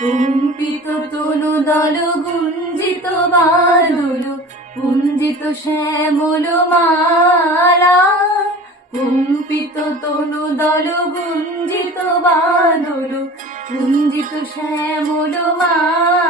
কম্পিত তনু দল গুঞ্জিত বাদল পুঞ্জিত শ্যামল মালা, কম্পিত তনু দল গুঞ্জিত বাদল পুঞ্জিত শ্যামল মালা।